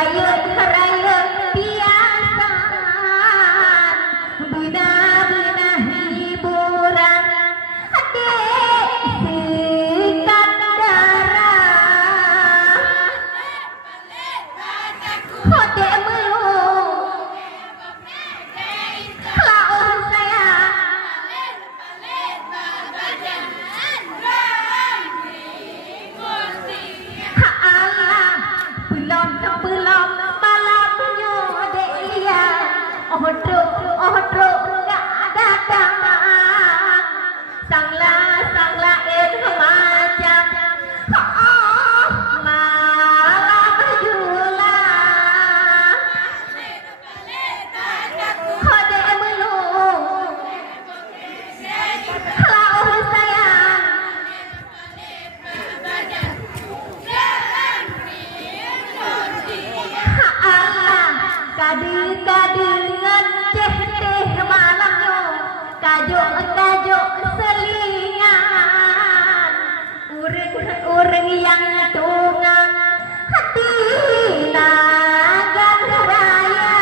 raya piasan benar-benar hiburan adik sikat darah hodek meluk laut sayang hak Allah belum malamnya dek dia ohdro gak datang sangla macam malam jula hodek meluk laut sayang hak Allah kadi ngeceh teh malamnya kajuk selingan urang yang tunggang hati nagan raya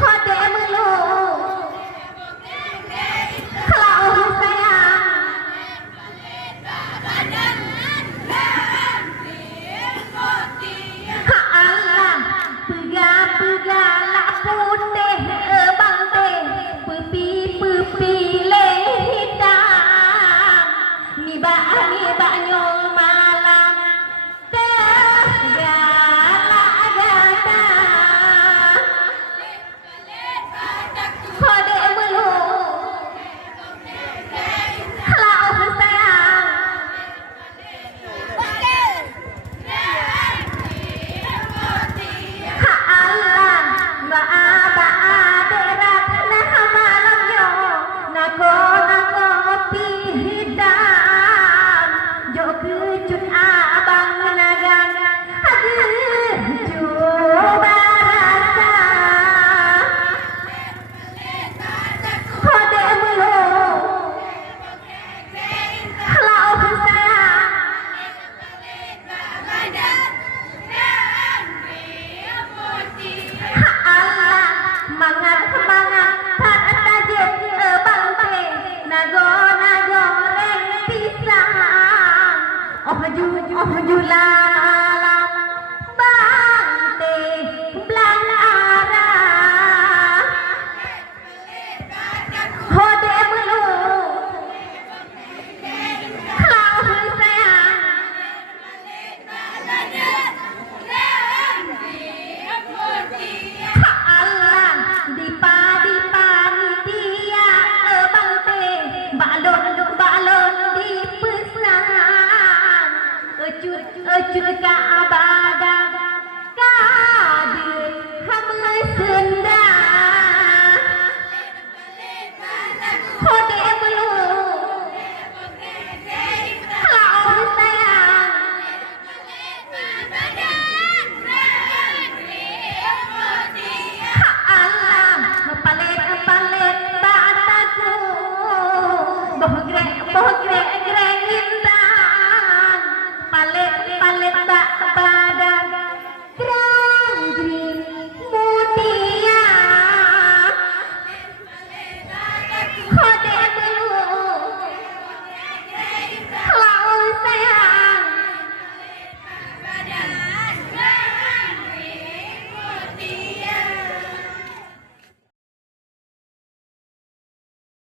hodek meluk laut sayang hak Allah pega putih bang teh pepi le hitam nibak nyong malam tergalak gata hodek meluk laut sayang hak Allah maaf berat nah malamnya nago pi hitam jo kecut abang nagang aduh coba rasa hodek meluk laut sayang hak Allah semangat tak tajem bang teh nago reng pisang oh julang bang teh belang arah hodek meluk laut sayang hak Allah di panitia bang teh balon di pesan ecut ka abada kadir hamleun